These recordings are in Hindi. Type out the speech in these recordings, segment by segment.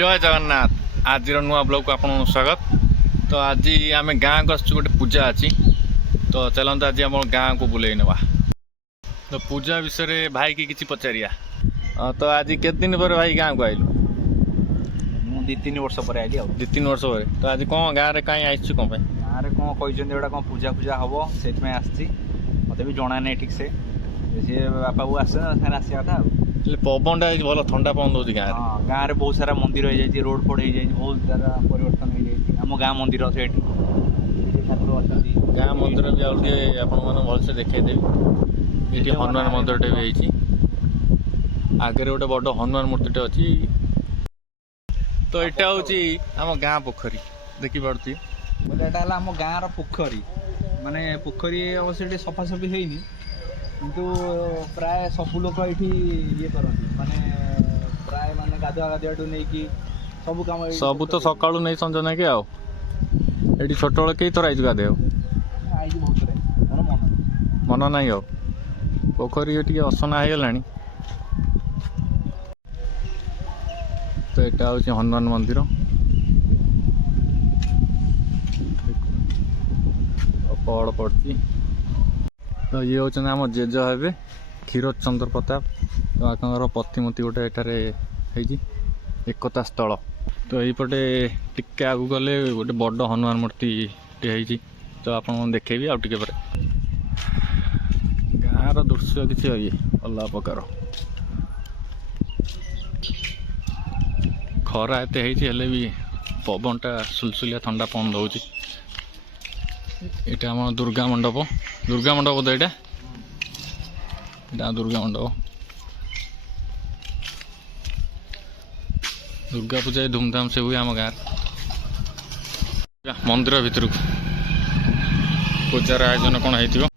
जय जगन्नाथ। आज नुआ ब्लॉग को आपको स्वागत। तो आज आम गाँव को आसु गोटे पूजा अच्छी, तो चलते आज आम गाँव को बुले नवा। तो पूजा विषय भाई की किसी पचारिया। तो आज केते दिन पर भाई गाँव को आइलु? मु 2-3 वर्ष पर आइली। 2-3 वर्ष पर। तो आज कौन गाँव में कहीं आईछु कौन? गाँव में कौन कहते गोटा कौन पूजा पूजा हम से मत भी जना नहीं ठीक से सी बापा बो आस आसा था। पवन भल ठंडा पवन दौर गाँव। हाँ, गाँव में बहुत सारा मंदिर हो जाए, रोड फोड हो जाए, बहुत सारा परिवर्तन हो जाए। आम गाँव मंदिर से ठाकुर अच्छा गाँव मंदिर भी आगे भलसे देखदेवी। ये हनुमान मंदिर भी आगे गोटे बड़ हनुमान मूर्ति अच्छी। तो यहाँ हूँ आम गाँ पोखरी देखी पार्टी बोले यहाँ आम गाँव पोखरी माने पोखरी अवश्य सफासफी होनी किंतु प्राय सब लोग ये करती माने प्राय माने गाधुआ गाधुआ नहीं कि सब कम सब तो सकाळू नहीं संज ना कि आठी छोट बेल कई थर आई गाधे मन ना पोखरी टे असना हो गला। तो यहाँ हूँ हनुमान मंदिर पड़ पड़ी। तो ये हूँ आम जेज हे क्षीर चंद्र प्रताप। तो आपंकर प्रतिमूर्ति गोटे ये एकता स्थल। तो यहीपटे टिके आगू गले गोटे बड़ हनुमान मूर्ति है। तो आप देखेबी आउ टे पर गाँव दृश्य किसी ये अलग प्रकार। खरा एत भी पवनटा सुलसुलिया ठंडा पवन दौर। यहाँ आम दुर्गा मंडप तो यहाँ दुर्गा मंडप दुर्गा पूजा धूमधाम से हुए आम गाँव। मंदिर भितर पूजार आयोजन कौन हो?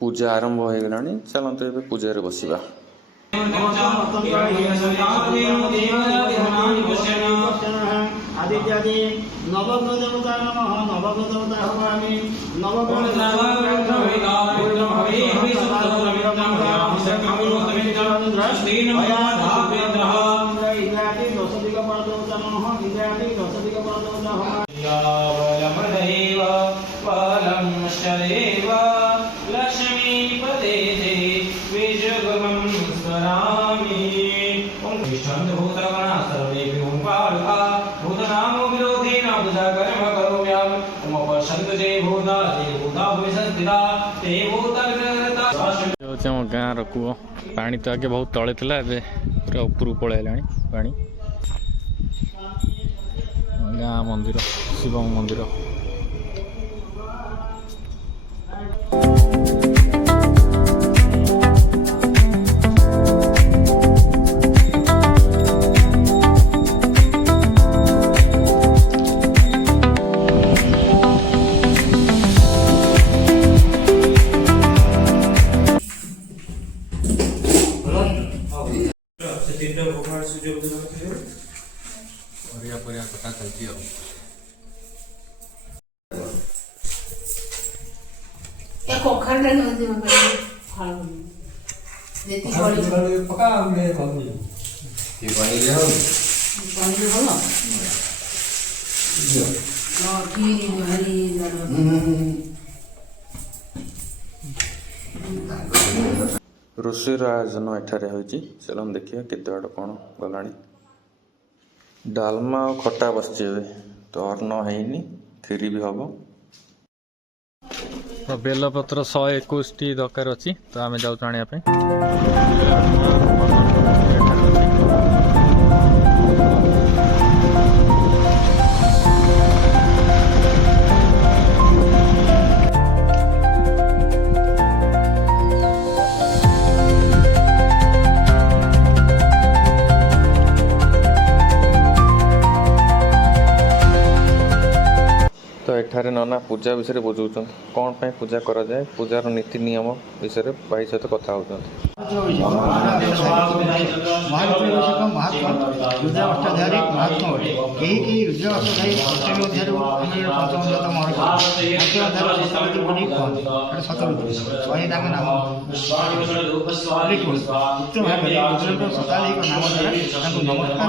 पूजा आरंभ हो गला। चलते ए पूजा बसवा। गाँव रकूह पानी तो आगे बहुत तले था, ए पूरा ऊपर पलैला पानी। गाँ मंदिर शिव मंदिर। परिया कटा चलती है। एक कोखरडे नदी में फाल देती बड़ी पका हमने कौन ये पानी ले हो ना खीरी हरी रोषेर आयोजन एठारे होची। चलो हम देखिए केते बड़ कौन गला। डालमा और खटा बसचे तो अर्ण है खीरी भी हम। तो बेलपत्र 121 दरकार अच्छी। तो आम जाऊँ आने। ଏଠାରେ ନନା ପୂଜା ବିଷୟରେ ବୁଝଉଛନ୍ତି କ'ଣ ପାଇଁ ପୂଜା କରାଯାଏ ପୂଜାର ନୀତି ନିୟମ ବିଷୟରେ ଭାଇ ସହିତ କଥା ହେଉଛନ୍ତି। रुद्र अष्टाध्यायी महात्मा अटे कहीं रुद्र अष्टाध्यायी अष्टमी अध्याय पंचम सतरुद्र शहे नाम उक्त भाव रुद्र शताधिक नाम द्वारा नमस्कार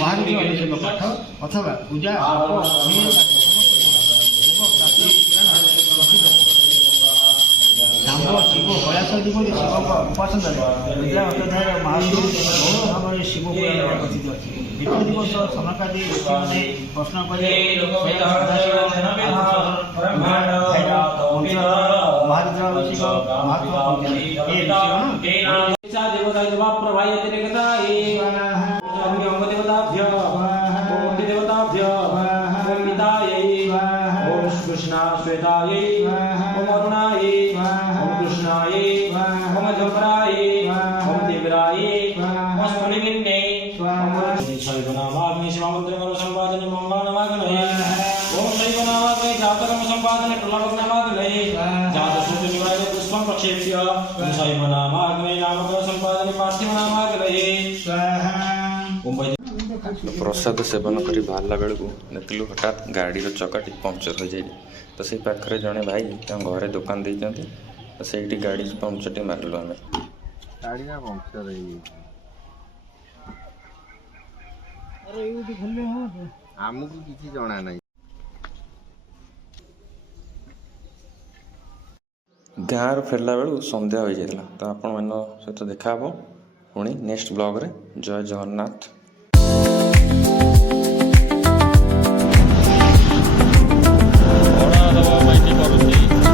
महारुद्र अभिषेक पाठ अथवा पूजा शाम्ब शिव कैलासदी शिव उपासन रुद्र अष्टाध्याय महारुद्र बहु भाव शिव पुराण कथित अच्छी विष्णु दिवस सनकादि ऋषि प्रश्न कर महारुद्र अभिषेक महात्मा कृष्णा श्वेतायै ओम अरुणायै ओम कृष्णायै ओम जपरायै ओम देवरायै ओम स्फुलिंगिन्यै ओम शैवनामाग्नि शिवामुद्रमरो संपादने मंगलनामाग्नये ओम शैवनामाग्नि जातकम संपादने प्रलवग्नमाग्नये जातसूत्रनिवाय पुष्पं प्रक्षेप्य ओम शैवनामाग्नि नामकम संपादने पार्थिवनामाग्नये ओम प्रसाद सेवन करी बाहरला बेलू देखिलु हठात गाड़ी चकाटी पंक्चर हो जाए तो से पाखे जड़े भाई घरे दुकान देते तो से गाड़ी पंक्चर टी मारिलु आम गाड़ी ना पंक्चर आमको किसी जना ना गाँव फेरला बेलू संध्या हो जाता तो आपण मान सहित देखा पुणी नेक्स्ट ब्लॉग रे। जय जगन्नाथ। ଭଡ଼ା ଦେବା ପାଇଁ କରୁଛି।